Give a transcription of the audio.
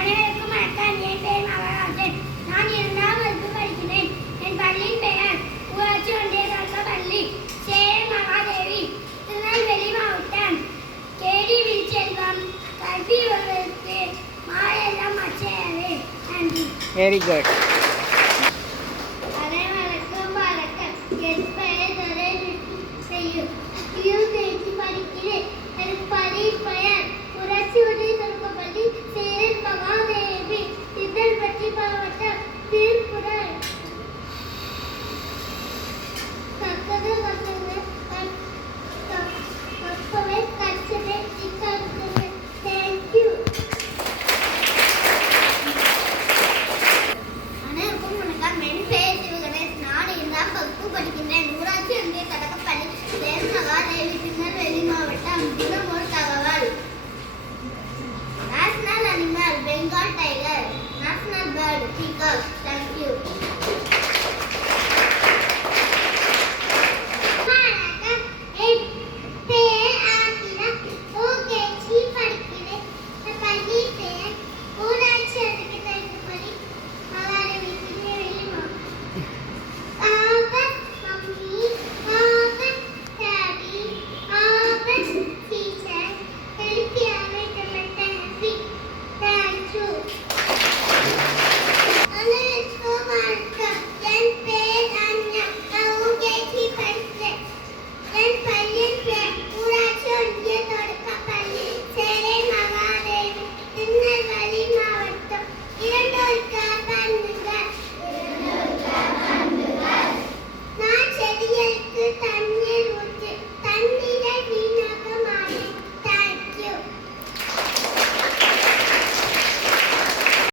அனைவருக்கும் வணக்கம். என் பெயர் மகாராஜன். நான் 2ஆம் வகுப்பு படிக்கிறேன். என் பள்ளியின் பெயர் ஊராட்சி ஒன்றிய தொடக்க பள்ளி சேரன் மகாதேவி, திருநெல்வேலி மாவட்டம். கேடி விழிச்செல்வம் கல்வி ஒருவருக்கு மாலையெல்லாம் அச்சையாவே. நன்றி. Very good. அனைவருக்கும் வணக்கம். என் பெயர் செய்யும் படிக்கிறேன். என் பள்ளி பெயர் ஊராட்சி ஒன்றிய தொடக்க பள்ளி சேரன் மகாதேவி, திருநெல்வேலி மாவட்டம். திருக்குறள் கற்பவை கற்றவை இக்கற்பவை. Thank you. அனைவருக்கும் வணக்கம். என் பெயர் சிவகணேஷ். நான் 2ஆம் வகுப்பு படிக்கின்றேன். ஊராட்சி ஒன்றிய தொடக்கப்பள்ளி சேரன் மகாதேவி, திருநெல்வேலி மாவட்டம். தினம் ஒரு தகவல். National animal Bengal tiger. National bird peacock.